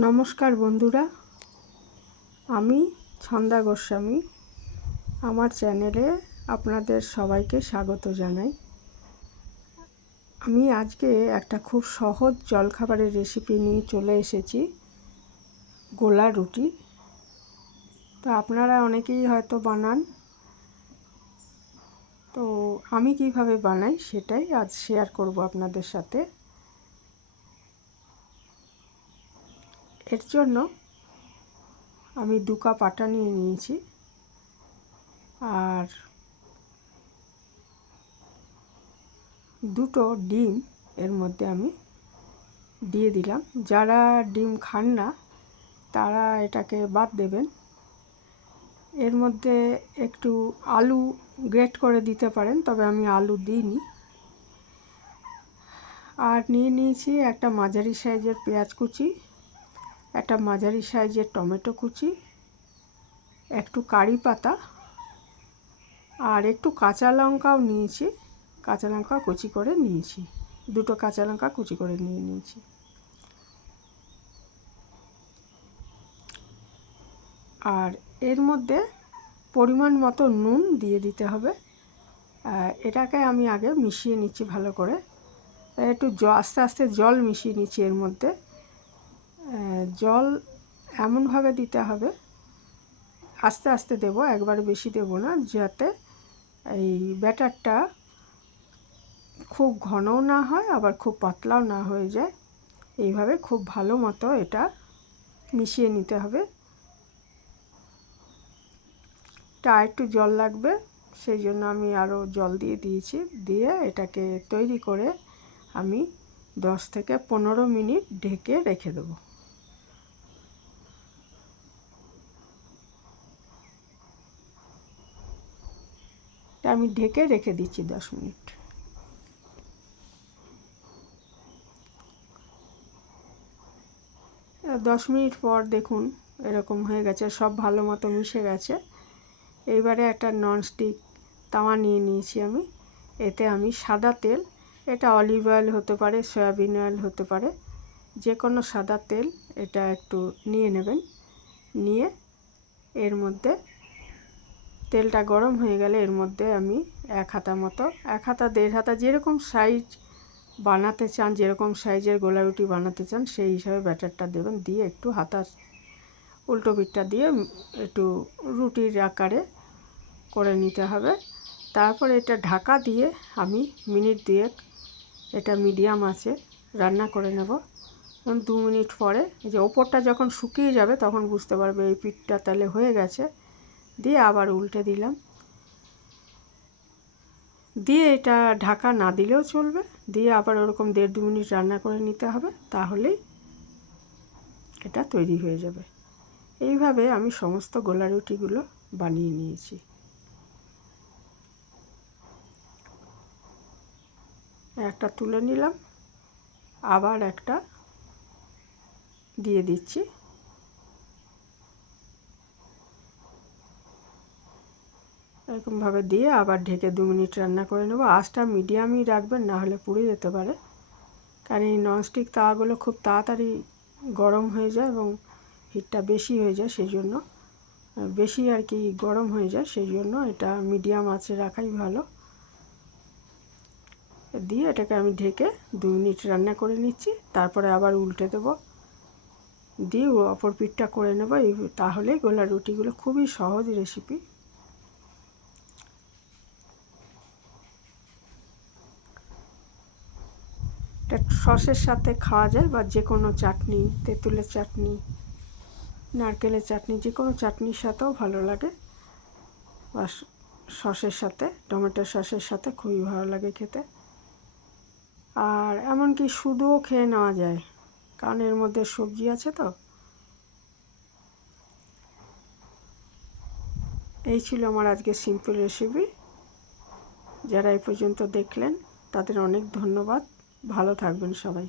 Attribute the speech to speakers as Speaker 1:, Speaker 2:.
Speaker 1: নমস্কার বন্ধুরা, আমি ছন্দা গোস্বামী। আমার চ্যানেলে আপনাদের সবাইকে স্বাগত জানাই। আমি আজকে একটা খুব সহজ জলখাবারের রেসিপি নিয়ে চলে এসেছি, গোলা রুটি। তো আপনারা অনেকেই হয়তো বানান। তো আমি কীভাবে বানাই সেটাই আজ শেয়ার করব আপনাদের সাথে। এর জন্য আমি দু কাপ আটা নিয়ে নিয়েছি। আর দুটো ডিম এর মধ্যে আমি দিয়ে দিলাম। যারা ডিম খান না, তারা এটাকে বাদ দেবেন। এর মধ্যে একটু আলু গ্রেট করে দিতে পারেন, তবে আমি আলু দিইনি। আর নিয়ে নিয়েছি একটা মাঝারি সাইজের পেঁয়াজ কুচি। একটা মাঝারি সাইজের টমেটো কুচি, একটু কারি পাতা, আর একটু কাঁচা লঙ্কাও নিয়েছি। কাঁচা লঙ্কা কুচি করে নিয়েছি। দুটো কাঁচা লঙ্কা কুচি করে নিয়ে নিয়েছি। আর এর মধ্যে পরিমাণ মতো নুন দিয়ে দিতে হবে। এটাকে আমি আগে মিশিয়ে নিচ্ছি ভালো করে। একটু আস্তে আস্তে জল মিশিয়ে নিচ্ছি এর মধ্যে। জল এমনভাবে দিতে হবে। আস্তে আস্তে দেব, একবার বেশি দেব না, যাতে এই ব্যাটারটা খুব ঘনও না হয়, আবার খুব পাতলাও না হয়ে যায়। এইভাবে খুব ভালো মতো এটা মিশিয়ে নিতে হবে। তা একটু জল লাগবে, সেই জন্য আমি আরও জল দিয়ে দিয়েছি। দিয়ে এটাকে তৈরি করে আমি দশ থেকে পনেরো মিনিট ঢেকে রেখে দেবো। আমি ঢেকে রেখে দিচ্ছি দশ মিনিট। দশ মিনিট পর দেখুন এরকম হয়ে গেছে, সব ভালো মতো মিশে গেছে। এইবারে একটা ননস্টিক তাওয়া নিয়ে নিয়েছি আমি। এতে আমি সাদা তেল, এটা অলিভ অয়েল হতে পারে, সয়াবিন অয়েল হতে পারে যে কোনো সাদা তেল এটা একটু নিয়ে নেবেন। নিয়ে এর মধ্যে তেলটা গরম হয়ে গেলে এর মধ্যে আমি এক হাতা মতো, এক হাতা, দেড় হাতা যেরকম সাইজ বানাতে চান, যেরকম সাইজের গোলা রুটি বানাতে চান, সেই হিসাবে ব্যাটারটা দেবেন। দিয়ে একটু হাতার উল্টো পিঠটা দিয়ে একটু রুটির আকারে করে নিতে হবে। তারপর এটা ঢাকা দিয়ে আমি মিনিট দিয়ে এটা মিডিয়াম আছে রান্না করে নেব। দু মিনিট পরে যে ওপরটা যখন শুকিয়ে যাবে তখন বুঝতে পারবে এই পিঠটা তাহলে হয়ে গেছে। দিয়ে আবার উল্টে দিলাম। দিয়ে এটা ঢাকা না দিলেও চলবে। দিয়ে আবার ওরকম দেড় দু মিনিট রান্না করে নিতে হবে, তাহলেই এটা তৈরি হয়ে যাবে। এইভাবে আমি সমস্ত গোলা রুটিগুলো বানিয়ে নিয়েছি। একটা তুলে নিলাম, আবার একটা দিয়ে দিচ্ছি। এরকমভাবে দিয়ে আবার ঢেকে দু মিনিট রান্না করে নেব। আঁচটা মিডিয়ামই রাখবেন, না হলে পুড়ে যেতে পারে। কারণ এই ননস্টিক তাওয়াগুলো খুব তাড়াতাড়ি গরম হয়ে যায় এবং হিটটা বেশি হয়ে যায় সেই জন্য বেশি আর কি গরম হয়ে যায় সেই জন্য এটা মিডিয়াম আছে রাখাই ভালো। দিয়ে এটাকে আমি ঢেকে দু মিনিট রান্না করে নিচ্ছি, তারপরে আবার উল্টে দেবো। দিয়ে অপর পিঠটা করে নেব তাহলে গোলা রুটিগুলো খুবই সহজ রেসিপি এটা সসের সাথে খাওয়া যায় বা যে কোনো চাটনি, তেঁতুলের চাটনি, নারকেলের চাটনি যে কোনো চাটনির সাথেও ভালো লাগে। বা সসের সাথে, টমেটো সসের সাথে খুবই ভালো লাগে খেতে। আর এমনকি শুধুও খেয়ে নেওয়া যায়, কারণ এর মধ্যে সবজি আছে তো। এই ছিল আমার আজকে সিম্পল রেসিপি যারা এই পর্যন্ত দেখলেন, তাদের অনেক ধন্যবাদ। ভালো থাকবেন সবাই।